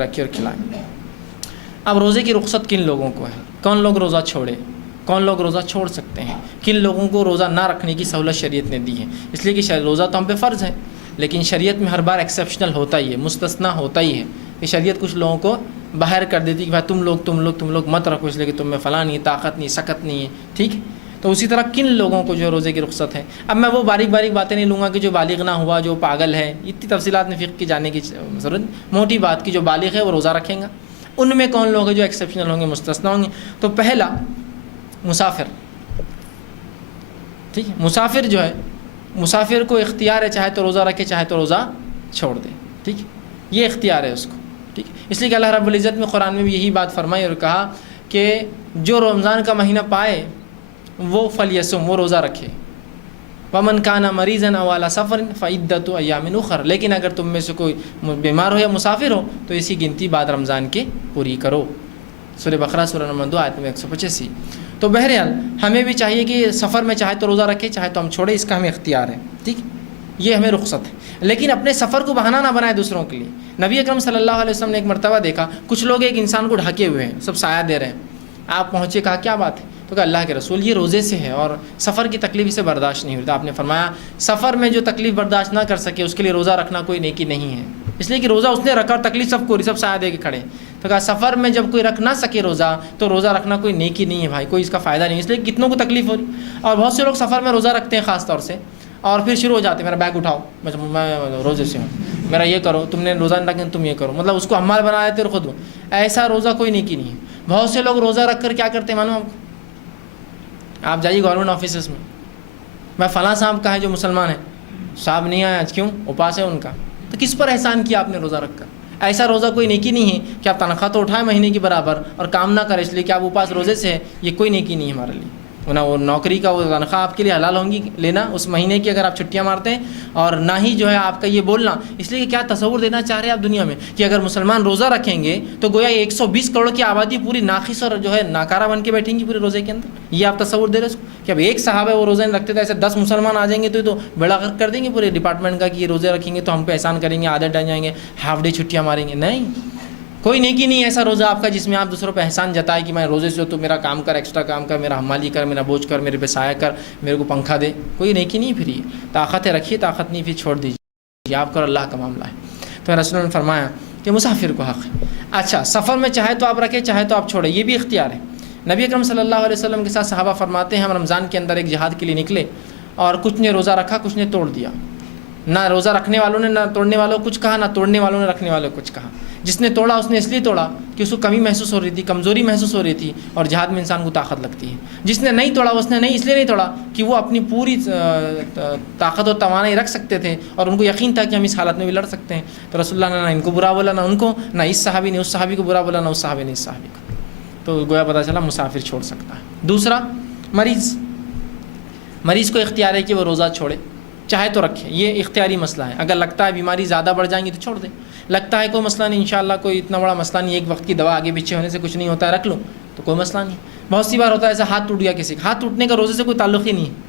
رکھے اور کھلائیں۔ اب روزے کی رخصت کن لوگوں کو ہے؟ کون لوگ روزہ چھوڑے؟ کون لوگ روزہ چھوڑ سکتے ہیں؟ کن لوگوں کو روزہ نہ رکھنے کی سہولت شریعت نے دی ہے؟ اس لیے کہ روزہ تو ہم پہ فرض ہے، لیکن شریعت میں ہر بار ایکسیپشنل ہوتا ہی ہے، مستثنا ہوتا ہی ہے کہ شریعت کچھ لوگوں کو باہر کر دیتی کہ بھائی تم لوگ مت رکھو، اس لیے کہ تم میں فلاں نہیں، طاقت نہیں، سکت نہیں ہے، ٹھیک ہے؟ تو اسی طرح کن لوگوں کو جو روزے کی رخصت ہے؟ اب میں وہ باریک باتیں نہیں لوں گا کہ جو بالغ نہ ہوا، جو پاگل ہے، اتنی تفصیلات میں فقہ کی جانے کی ضرورت، موٹی بات کی جو بالغ ہے وہ روزہ رکھیں گا۔ ان میں کون لوگ ہیں جو ایکسیپشنل ہوں گے، مستثنا ہوں گے؟ تو پہلا مسافر، ٹھیک ہے؟ مسافر جو ہے، مسافر کو اختیار ہے، چاہے تو روزہ رکھے چاہے تو روزہ چھوڑ دے، ٹھیک ہے؟ یہ اختیار ہے اس کو، ٹھیک؟ اس لیے کہ اللہ رب العزت میں قرآن میں بھی یہی بات فرمائی اور کہا کہ جو رمضان کا مہینہ پائے وہ فلیصم، وہ روزہ رکھے، ومن کان مریضا او علی سفر فعدۃ ایام اخر، لیکن اگر تم میں سے کوئی بیمار ہو یا مسافر ہو تو اسی گنتی بعد رمضان کے پوری کرو۔ سورہ بقرہ سورہ نمبر 2 آیت میں 185۔ تو بہرحال ہمیں بھی چاہیے کہ سفر میں چاہے تو روزہ رکھے چاہے تو ہم چھوڑے، اس کا ہمیں اختیار ہے، ٹھیک؟ یہ ہمیں رخصت ہے، لیکن اپنے سفر کو بہانہ نہ بنائے دوسروں کے لیے۔ نبی اکرم صلی اللہ علیہ وسلم نے ایک مرتبہ دیکھا کچھ لوگ ایک انسان کو ڈھکے ہوئے ہیں، سب سایہ دے رہے ہیں، آپ پہنچے، کہا کیا بات ہے؟ تو کہا اللہ کے رسول یہ روزے سے ہے اور سفر کی تکلیف اسے برداشت نہیں ہوتی۔ آپ نے فرمایا سفر میں جو تکلیف برداشت نہ کر سکے اس کے لیے روزہ رکھنا کوئی نیکی نہیں ہے، اس لیے کہ روزہ اس نے رکھا اور تکلیف سب کو ہو رہی، سب سایہ دے کے کھڑے۔ تو کہا سفر میں جب کوئی رکھ نہ سکے روزہ تو روزہ رکھنا کوئی نیکی نہیں ہے بھائی، کوئی اس کا فائدہ نہیں، اس لیے کتنوں کو تکلیف ہو رہی۔ اور بہت سے لوگ سفر میں روزہ رکھتے ہیں خاص طور سے، اور پھر شروع ہو جاتے ہیں میرا بیگ اٹھاؤ، میں روزے سے ہوں، میرا یہ کرو، تم نے روزہ نہیں رکھا تم یہ کرو، مطلب اس کو حمال بنا دیتے اور خود ایسا روزہ کوئی نیکی نہیں ہے۔ بہت سے لوگ روزہ رکھ کر کیا کرتے ہیں معلوم آپ جائیے گورنمنٹ آفیسز میں فلاں صاحب کا ہے جو مسلمان ہے، صاحب نہیں آیا آج، کیوں؟ اپاس ہے ان کا، تو کس پر احسان کیا آپ نے روزہ رکھ کر؟ ایسا روزہ کوئی نیکی نہیں ہے کہ آپ تنخواہ تو اٹھائیں مہینے کی برابر اور کام نہ کریں اس لیے کہ آپ اپاس روزے سے ہے، یہ کوئی نیکی نہیں ہے ہمارے لیے۔ نہ وہ نوکری کا وہ تنخواہ آپ کے لیے حلال ہوں گی لینا اس مہینے کی اگر آپ چھٹیاں مارتے ہیں، اور نہ ہی جو ہے آپ کا یہ بولنا، اس لیے کہ کیا تصور دینا چاہ رہے ہیں آپ دنیا میں کہ اگر مسلمان روزہ رکھیں گے تو گویا 120 کروڑ کی آبادی پوری ناقص اور جو ہے ناکارہ بن کے بیٹھیں گی پورے روزے کے اندر، یہ آپ تصور دے رہے ہیں کہ اب ایک صحابہ وہ روزہ نہیں رکھتے تھے، ایسے 10 مسلمان آ جائیں گے تو بیڑا غرق کر دیں گے پورے ڈپارٹمنٹ کا کہ یہ روزے رکھیں گے تو ہم پہ احسان کریں گے، عادت ڈال جائیں گے، ہاف ڈے چھٹیاں ماریں گے۔ نہیں، کوئی نیکی نہیں ہے ایسا روزہ آپ کا جس میں آپ دوسروں پہ احسان جتائے کہ میں روزے سے تو میرا کام کر، ایکسٹرا کام کر، میرا حمالی کر، میرا بوجھ کر، میرے پہ سایہ کر، میرے کو پنکھا دے، کوئی نیکی نہیں۔ پھر یہ طاقت ہے رکھیے، طاقت نہیں پھر چھوڑ دیجیے، آپ کا اللہ کا معاملہ ہے۔ تو رسول نے فرمایا کہ مسافر کو حق ہے۔ اچھا، سفر میں چاہے تو آپ رکھیں چاہے تو آپ چھوڑیں، یہ بھی اختیار ہے۔ نبی اکرم صلی اللہ علیہ وسلم کے ساتھ صحابہ فرماتے ہیں ہم رمضان کے اندر ایک جہاد کے لیے نکلے اور کچھ نے روزہ رکھا کچھ نے توڑ دیا، نہ روزہ رکھنے والوں نے نہ توڑنے والوں کچھ کہا، نہ توڑنے والوں نے رکھنے والوں کچھ کہا۔ جس نے توڑا اس نے اس لیے توڑا کہ اس کو کمی محسوس ہو رہی تھی، کمزوری محسوس ہو رہی تھی، اور جہاد میں انسان کو طاقت لگتی ہے۔ جس نے نہیں توڑا اس نے نہیں اس لیے نہیں توڑا کہ وہ اپنی پوری طاقت و توانائی رکھ سکتے تھے اور ان کو یقین تھا کہ ہم اس حالت میں بھی لڑ سکتے ہیں۔ تو رسول اللہ نے نہ ان کو برا بولا، نہ ان کو، نہ اس صحابی نے اس صحابی کو برا بولا، نہ اس صحابی نے اس صحابی کو۔ تو گویا پتہ چلا مسافر چھوڑ سکتا ہے۔ دوسرا مریض کو اختیار ہے کہ وہ روزہ چھوڑے چاہے تو رکھے، یہ اختیاری مسئلہ ہے۔ اگر لگتا ہے بیماری زیادہ بڑھ جائیں گی تو چھوڑ دیں، لگتا ہے کوئی مسئلہ نہیں، انشاءاللہ کوئی اتنا بڑا مسئلہ نہیں، ایک وقت کی دوا آگے پیچھے ہونے سے کچھ نہیں ہوتا ہے، رکھ لو تو کوئی مسئلہ نہیں۔ بہت سی بار ہوتا ہے ایسا ہاتھ ٹوٹ گیا کسی کا، ہاتھ ٹوٹنے کا روزے سے کوئی تعلق ہی نہیں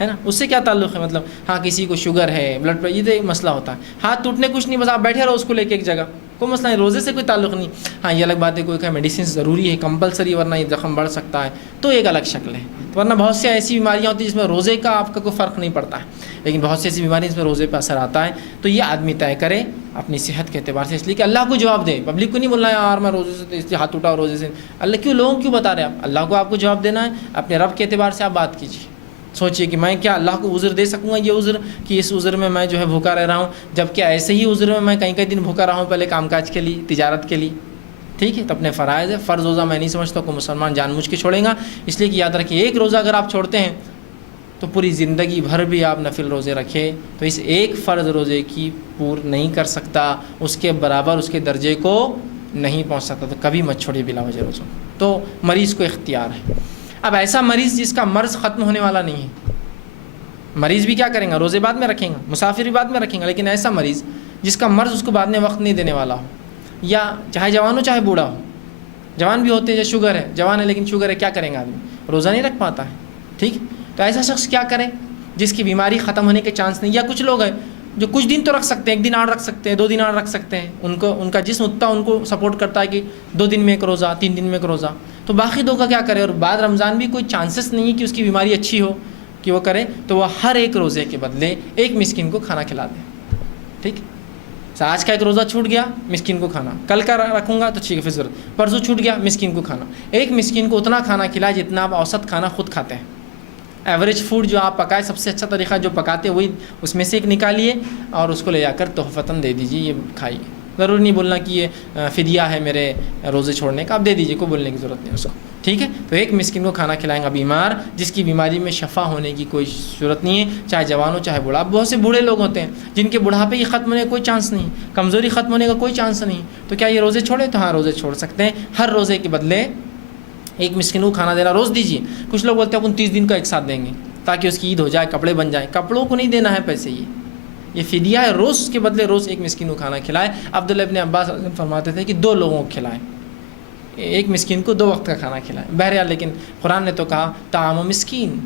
ہے نا، اس سے کیا تعلق ہے؟ مطلب ہاں کسی کو شوگر ہے، بلڈ پریشر، یہ تو ایک مسئلہ ہوتا ہے، ہاتھ ٹوٹنے کچھ نہیں، بس آپ بیٹھے رہو اس کو لے کے ایک جگہ، کوئی مسئلہ نہیں، روزے سے کوئی تعلق نہیں۔ ہاں یہ الگ بات ہے کوئی کہ میڈیسن ضروری ہے کمپلسری ورنہ یہ زخم بڑھ سکتا ہے تو ایک الگ شکل ہے، ورنہ بہت سی ایسی بیماریاں ہوتی ہیں جس میں روزے کا آپ کا کوئی فرق نہیں پڑتا ہے، لیکن بہت سی ایسی بیماریاں جس میں روزے پہ اثر آتا ہے، تو یہ آدمی طے کرے اپنی صحت کے اعتبار سے، اس لیے کہ اللہ کو جواب دے، پبلک کو نہیں بولنا ہے یار میں روزے سے اس لیے ہاتھ اٹھاؤ روزے سے، اللہ کیوں لوگوں کیوں بتا رہے ہیں آپ کو آپ کو جواب دینا ہے، اپنے رب کے اعتبار سے آپ بات کیجیے، سوچئے کہ میں کیا اللہ کو عذر دے سکوں گا، یہ عذر کہ اس عذر میں جو ہے بھوکا رہ رہا ہوں، جبکہ ایسے ہی عذر میں کئی دن بھوکا رہا ہوں پہلے کام کاج کے لیے، تجارت کے لیے، ٹھیک ہے؟ تو اپنے فرائض ہے، فرض روزہ میں نہیں سمجھتا کوئی مسلمان جان بوجھ کے چھوڑیں گا، اس لیے کہ یاد رکھیے ایک روزہ اگر آپ چھوڑتے ہیں تو پوری زندگی بھر بھی آپ نفل روزے رکھے تو اس ایک فرض روزے کی پور نہیں کر سکتا، اس کے برابر اس کے درجے کو نہیں پہنچ سکتا، تو کبھی مت چھوڑیے بلا وجہ روزوں۔ تو مریض کو اختیار ہے۔ اب ایسا مریض جس کا مرض ختم ہونے والا نہیں ہے، مریض بھی کیا کریں گا، روزے بعد میں رکھیں گا، مسافر بھی بعد میں رکھیں گا، لیکن ایسا مریض جس کا مرض اس کو بعد میں وقت نہیں دینے والا ہو، یا چاہے جوان ہو چاہے بوڑھا ہو، جوان بھی ہوتے ہیں جو شوگر ہے، جوان ہے لیکن شوگر ہے، کیا کریں گا آدمی، روزہ نہیں رکھ پاتا ہے، ٹھیک؟ تو ایسا شخص کیا کرے جس کی بیماری ختم ہونے کے چانس نہیں، یا کچھ لوگ ہیں جو کچھ دن تو رکھ سکتے ہیں، 1 دن آڑ رکھ سکتے ہیں، 2 دن آڑ رکھ سکتے ہیں، ان کا جسم اتنا ان کو سپورٹ کرتا ہے کہ 2 دن میں ایک روزہ، 3 دن میں ایک روزہ، تو باقی 2 کا کیا کرے؟ اور بعد رمضان بھی کوئی چانسز نہیں ہے کہ اس کی بیماری اچھی ہو کہ وہ کرے، تو وہ ہر ایک روزے کے بدلے ایک مسکین کو کھانا کھلا دے. ٹھیک، آج کا ایک روزہ چھوٹ گیا، مسکین کو کھانا، کل کا رکھوں گا تو ٹھیک ہے پھر ضرورت، پرسوں چھوٹ گیا، مسکین کو کھانا. ایک مسکین کو اتنا کھانا کھلائے جتنا آپ اوسط کھانا خود کھاتے ہیں. ایوریج فوڈ جو آپ پکائے، سب سے اچھا طریقہ جو پکاتے وہی اس میں سے ایک نکالیے اور اس کو لے جا کر تحفتاً دے دیجیے، یہ کھائیے. ضرور نہیں بولنا کہ یہ فدیہ ہے میرے روزے چھوڑنے کا، آپ دے دیجیے، کوئی بولنے کی ضرورت نہیں اس کو. ٹھیک ہے، تو ایک مسکین کو کھانا کھلائیں گا بیمار، جس کی بیماری میں شفا ہونے کی کوئی صورت نہیں ہے، چاہے جوان ہو چاہے بوڑھا. اب بہت سے بوڑھے لوگ ہوتے ہیں جن کے بڑھاپے کی ختم ہونے کا کوئی چانس نہیں، کمزوری ختم ہونے کا کوئی چانس نہیں، تو کیا یہ روزے چھوڑے؟ تو ہاں روزے چھوڑ سکتے ہیں. ہر روزے کے بدلے ایک مسکین کو کھانا دینا روز دیجیے. کچھ لوگ بولتے ہیں 29 دن کا ایک ساتھ دیں گے تاکہ اس کی عید ہو جائے، کپڑے بن جائیں. کپڑوں کو نہیں دینا ہے پیسے، یہ فدیہ ہے. روز کے بدلے روز ایک مسکین کو کھانا کھلائے. عبداللہ ابن عباس فرماتے تھے کہ 2 لوگوں کو کھلائیں، ایک مسکین کو 2 وقت کا کھانا کھلائیں. بہرحال لیکن قرآن نے تو کہا طعام مسکین.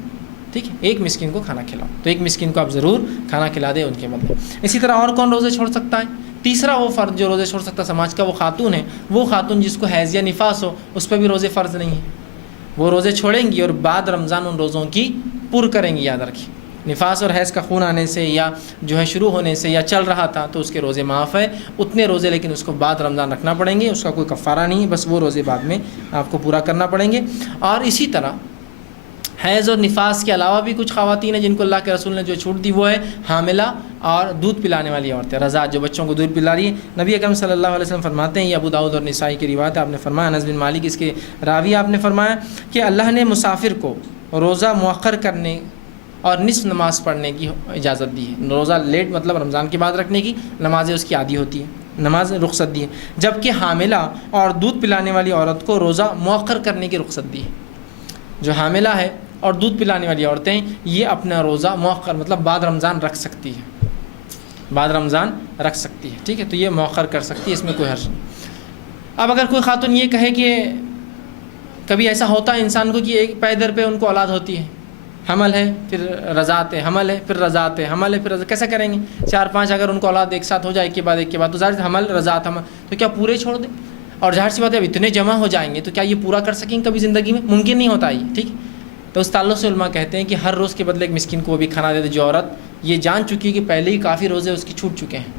ٹھیک ہے، ایک مسکین کو کھانا کھلاؤ، تو ایک مسکین کو آپ ضرور کھانا کھلا دیں ان کے بدلے. اسی طرح اور کون روزے چھوڑ سکتا ہے؟ تیسرا وہ فرد جو روزے چھوڑ سکتا ہے سماج کا، وہ خاتون ہے. وہ خاتون جس کو حیض یا نفاس ہو، اس پہ بھی روزے فرض نہیں ہیں. وہ روزے چھوڑیں گی اور بعد رمضان ان روزوں کی پر کریں گی. یاد رکھیں، نفاس اور حیض کا خون آنے سے یا جو ہے شروع ہونے سے یا چل رہا تھا تو اس کے روزے معاف ہے، اتنے روزے، لیکن اس کو بعد رمضان رکھنا پڑیں گے. اس کا کوئی کفارہ نہیں ہے، بس وہ روزے بعد میں آپ کو پورا کرنا پڑیں گے. اور اسی طرح حیض اور نفاس کے علاوہ بھی کچھ خواتین ہیں جن کو اللہ کے رسول نے جو چھوٹ دی، وہ ہے حاملہ اور دودھ پلانے والی عورتیں، رضاعت، جو بچوں کو دودھ پلا رہی ہیں. نبی اکرم صلی اللہ علیہ وسلم فرماتے ہیں، یہ ابو داؤد اور نسائی کی روایت ہے، آپ نے فرمایا، انس بن مالک اس کے راوی، آپ نے فرمایا کہ اللہ نے مسافر کو روزہ مؤخر کرنے اور نصف نماز پڑھنے کی اجازت دی ہے. روزہ لیٹ مطلب رمضان کے بعد رکھنے کی، نمازیں اس کی عادی ہوتی ہیں، نماز رخصت دی ہے. جبکہ حاملہ اور دودھ پلانے والی عورت کو روزہ مؤخر کرنے کی رخصت دی ہے. جو حاملہ ہے اور دودھ پلانے والی عورتیں، یہ اپنا روزہ مؤخر مطلب بعد رمضان رکھ سکتی ہے، بعد رمضان رکھ سکتی ہے. ٹھیک ہے، تو یہ مؤخر کر سکتی ہے، اس میں کوئی حرج نہیں. اب اگر کوئی خاتون یہ کہے کہ کبھی ایسا ہوتا ہے انسان کو کہ ایک پیدر پہ ان کو اولاد ہوتی ہے، حمل ہے پھر رضاعت ہے، حمل ہے پھر رضاعت ہے، حمل ہے پھر رضاعت، کیسا کریں گے؟ 4-5 اگر ان کو اولاد ایک ساتھ ہو جائے، ایک کے بعد ایک کے بعد، تو ظاہر حمل رضاعت حمل، تو کیا پورے چھوڑ دیں؟ اور ظاہر سی بات ہے اب اتنے جمع ہو جائیں گے تو کیا یہ پورا کر سکیں کبھی زندگی میں؟ ممکن نہیں ہوتا یہ. ٹھیک، تو اس تعلق سے علماء کہتے ہیں کہ ہر روز کے بدلے ایک مسکین کو وہ بھی کھانا دے دے جو عورت یہ جان چکی ہے کہ پہلے ہی کافی روزے اس کی چھوٹ چکے ہیں.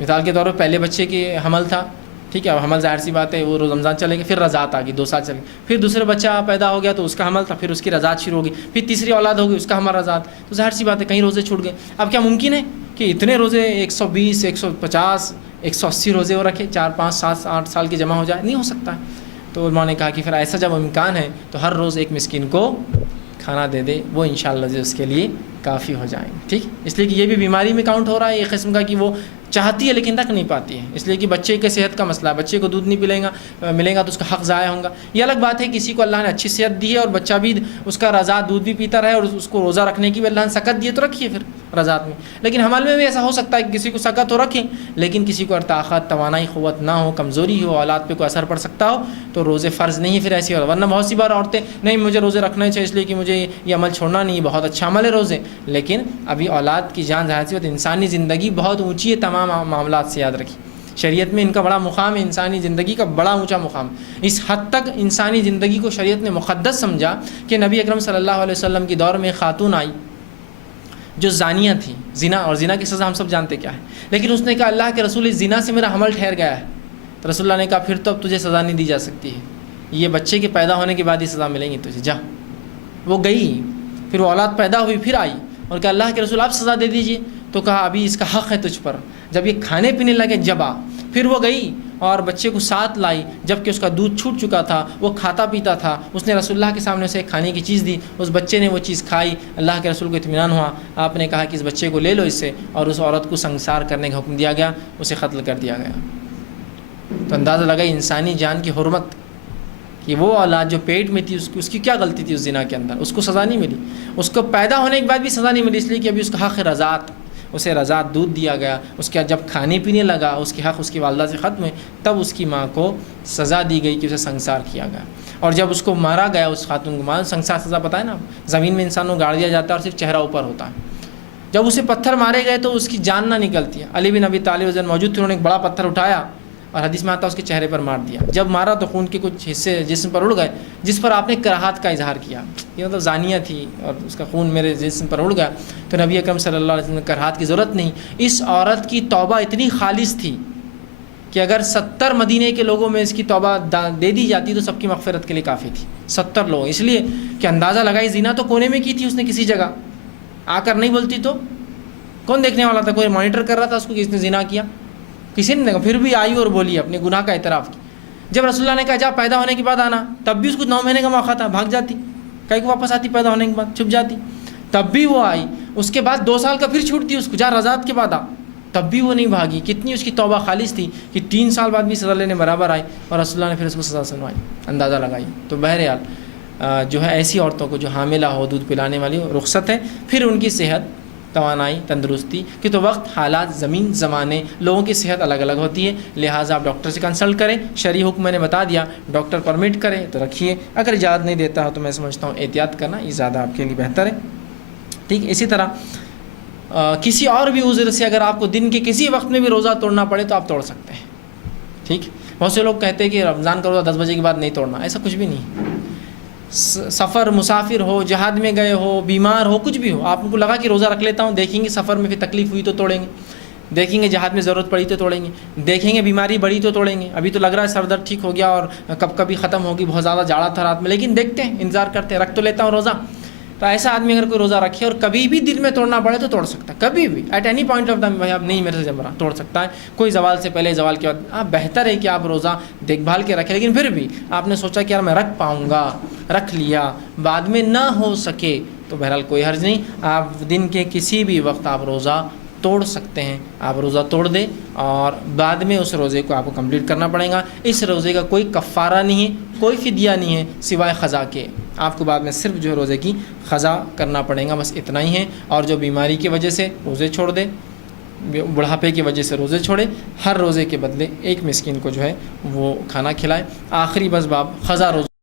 مثال کے طور پر پہلے بچے کی حمل تھا، ٹھیک ہے، اب حمل ظاہر سی بات ہے وہ رمضان چلے گا، پھر رضاعت آ گئی، 2 سال چلے گی، پھر دوسرے بچہ پیدا ہو گیا تو اس کا حمل تھا، پھر اس کی رضاعت شروع ہوگی، پھر تیسری اولاد ہوگی اس کا حمل رضاعت، تو ظاہر سی بات ہے کہیں روزے چھوٹ گئے. اب کیا ممکن ہے کہ اتنے روزے 120 150 180 روزے وہ رکھے، 4 5 7 8 سال کے جمع ہو جائے؟ نہیں ہو سکتا ہے. تو علماء نے کہا کہ پھر ایسا جب امکان ہے تو ہر روز ایک مسکین کو کھانا دے دے، وہ انشاءاللہ اس کے لیے کافی ہو جائیں گے. ٹھیک، اس لیے کہ یہ بھی بیماری میں کاؤنٹ ہو رہا ہے، ایک قسم کا کہ وہ چاہتی ہے لیکن رکھ نہیں پاتی ہے، اس لیے کہ بچے کے صحت کا مسئلہ ہے، بچے کو دودھ نہیں ملے گا تو اس کا حق ضائع ہوگا. یہ الگ بات ہے کسی کو اللہ نے اچھی صحت دی ہے اور بچہ بھی اس کا رضاعت دودھ بھی پیتا رہے اور اس کو روزہ رکھنے کی بھی اللہ نے سکت دی ہے، تو رکھیے پھر رضاعت میں. لیکن حمل میں بھی ایسا ہو سکتا ہے کہ کسی کو سکت ہو رکھیں، لیکن کسی کو طاقت توانائی قوت نہ ہو، کمزوری ہو، اولاد پہ کوئی اثر پڑ سکتا ہو، تو روزے فرض نہیں پھر ایسی ہو. ورنہ بہت سی بار عورتیں نہیں مجھے روزے رکھنا چاہیے اس لیے کہ مجھے یہ عمل چھوڑنا نہیں، بہت اچھا عمل ہے روزے، لیکن ابھی اولاد کی جان ظاہر سی بات، انسانی زندگی بہت اونچی ہے تمام معاملات سے. یاد رکھیے شریعت میں ان کا بڑا مقام ہے، انسانی زندگی کا بڑا اونچا مقام. اس حد تک انسانی زندگی کو شریعت نے مقدس سمجھا کہ نبی اکرم صلی اللہ علیہ وسلم کی دور میں ایک خاتون آئی جو زانیہ تھی، زنا، اور زنا کی سزا ہم سب جانتے کیا ہے، لیکن اس نے کہا اللہ کے رسول، اس زنا سے میرا حمل ٹھہر گیا ہے. تو رسول اللہ نے کہا پھر تو اب تجھے سزا نہیں دی جا سکتی ہے، یہ بچے کے پیدا ہونے کے بعد ہی سزا ملیں گی تجھے، جا. وہ گئی، پھر وہ اولاد پیدا ہوئی، پھر آئی اور کہا اللہ کے رسول آپ سزا دے دیجیے. تو کہا ابھی اس کا حق ہے تجھ پر. جب یہ کھانے پینے لگے جب پھر وہ گئی اور بچے کو ساتھ لائی، جب کہ اس کا دودھ چھوٹ چکا تھا، وہ کھاتا پیتا تھا. اس نے رسول اللہ کے سامنے اسے کھانے کی چیز دی، اس بچے نے وہ چیز کھائی. اللہ کے رسول کو اطمینان ہوا، آپ نے کہا کہ اس بچے کو لے لو اس سے، اور اس عورت کو سنگسار کرنے کا حکم دیا گیا، اسے قتل کر دیا گیا. تو اندازہ لگا انسانی جان کی حرمت کہ وہ اولاد جو پیٹ میں تھی اس کی کیا غلطی تھی اس زنا کے اندر، اس کو سزا نہیں ملی، اس کو پیدا ہونے کے بعد بھی سزا نہیں ملی، اس لیے کہ ابھی اس کا حق رضاعت، اسے رضاعت دودھ دیا گیا. اس کے جب کھانے پینے لگا، اس کے حق اس کی والدہ سے ختم ہوئے، تب اس کی ماں کو سزا دی گئی کہ اسے سنگسار کیا گیا. اور جب اس کو مارا گیا، اس خاتون کو مارا، سنگسار سزا پتہ ہے نا، زمین میں انسان کو گاڑ دیا جاتا ہے اور صرف چہرہ اوپر ہوتا ہے، جب اسے پتھر مارے گئے تو اس کی جان نہ نکلتی ہے. علی بن ابی طالب رضی اللہ عنہ موجود تھے, انہوں نے ایک بڑا پتھر اٹھایا اور حدیث میں آتا ہے اس کے چہرے پر مار دیا. جب مارا تو خون کے کچھ حصے جسم پر اڑ گئے, جس پر آپ نے کراہت کا اظہار کیا. یہ مطلب زانیہ تھی اور اس کا خون میرے جسم پر اڑ گیا. تو نبی اکرم صلی اللہ علیہ وسلم نے کراہت کی ضرورت نہیں. اس عورت کی توبہ اتنی خالص تھی کہ اگر 70 مدینے کے لوگوں میں اس کی توبہ دے دی جاتی تو سب کی مغفرت کے لیے کافی تھی. 70 لوگ, اس لیے کہ اندازہ لگائی زنا تو کونے میں کی تھی اس نے, کسی جگہ آ کر نہیں بولتی تو کون دیکھنے والا تھا؟ کوئی مانیٹر کر رہا تھا اس کو کہ اس نے زنا کیا؟ کسی نے دیکھا. پھر بھی آئی اور بولی, اپنے گناہ کا اعتراف کی. جب رسول اللہ نے کہا جا پیدا ہونے کے بعد آنا, تب بھی اس کو 9 مہینے کا موقع تھا, بھاگ جاتی, کہیں کو واپس آتی پیدا ہونے کے بعد, چھپ جاتی. تب بھی وہ آئی. اس کے بعد 2 سال کا پھر چھوٹتی اس کو, جا رضاعت کے بعد آ, تب بھی وہ نہیں بھاگی. کتنی اس کی توبہ خالص تھی کہ 3 سال بعد بھی سزا لینے برابر آئی اور رسول اللہ نے پھر اس کو سزا سنوائی, اندازہ لگائی. تو بہرحال جو ہے ایسی عورتوں کو جو حاملہ ہو, دودھ پلانے والی ہو, رخصت ہے. پھر ان کی صحت, توانائی, تندرستی کہ تو وقت, حالات, زمین, زمانے, لوگوں کی صحت الگ الگ ہوتی ہے. لہٰذا آپ ڈاکٹر سے کنسلٹ کریں. شرعی حکم میں نے بتا دیا, ڈاکٹر پرمٹ کرے تو رکھیے, اگر اجازت نہیں دیتا ہو تو میں سمجھتا ہوں احتیاط کرنا یہ زیادہ آپ کے لیے بہتر ہے. ٹھیک. اسی طرح کسی اور بھی عذر سے اگر آپ کو دن کے کسی وقت میں بھی روزہ توڑنا پڑے تو آپ توڑ سکتے ہیں. ٹھیک. بہت سے لوگ کہتے ہیں کہ رمضان کا روزہ 10 بجے کے بعد نہیں توڑنا, ایسا کچھ بھی نہیں. سفر, مسافر ہو, جہاد میں گئے ہو, بیمار ہو, کچھ بھی ہو, آپ کو لگا کہ روزہ رکھ لیتا ہوں, دیکھیں گے سفر میں پھر تکلیف ہوئی تو توڑیں گے, دیکھیں گے جہاد میں ضرورت پڑی تو توڑیں گے, دیکھیں گے بیماری بڑی تو توڑیں گے. ابھی تو لگ رہا ہے سر درد ٹھیک ہو گیا اور کب کبھی ختم ہوگی, بہت زیادہ جاڑا تھا رات میں, لیکن دیکھتے ہیں, انتظار کرتے ہیں, رکھ تو لیتا ہوں روزہ. تو ایسا آدمی اگر کوئی روزہ رکھے اور کبھی بھی دل میں توڑنا پڑے تو توڑ سکتا ہے, کبھی بھی, at any point of time. بھائی اب نہیں میرے سے جم رہا, توڑ سکتا ہے. کوئی زوال سے پہلے, زوال کے بعد. آپ بہتر ہے کہ آپ روزہ دیکھ بھال کے رکھیں, لیکن پھر بھی آپ نے سوچا کہ یار میں رکھ پاؤں گا, رکھ لیا, بعد میں نہ ہو سکے تو بہرحال کوئی حرج نہیں. آپ دن کے کسی بھی وقت آپ روزہ توڑ سکتے ہیں. آپ روزہ توڑ دیں اور بعد میں اس روزے کو آپ کو کمپلیٹ کرنا پڑے گا. اس روزے کا کوئی کفارہ نہیں ہے, کوئی فدیہ نہیں ہے سوائے قضا کے. آپ کو بعد میں صرف جو ہے روزے کی قضا کرنا پڑے گا, بس اتنا ہی ہے. اور جو بیماری کی وجہ سے روزے چھوڑ دے, بڑھاپے کی وجہ سے روزے چھوڑے, ہر روزے کے بدلے 1 مسکین کو جو ہے وہ کھانا کھلائے. آخری بس باب قضا روزے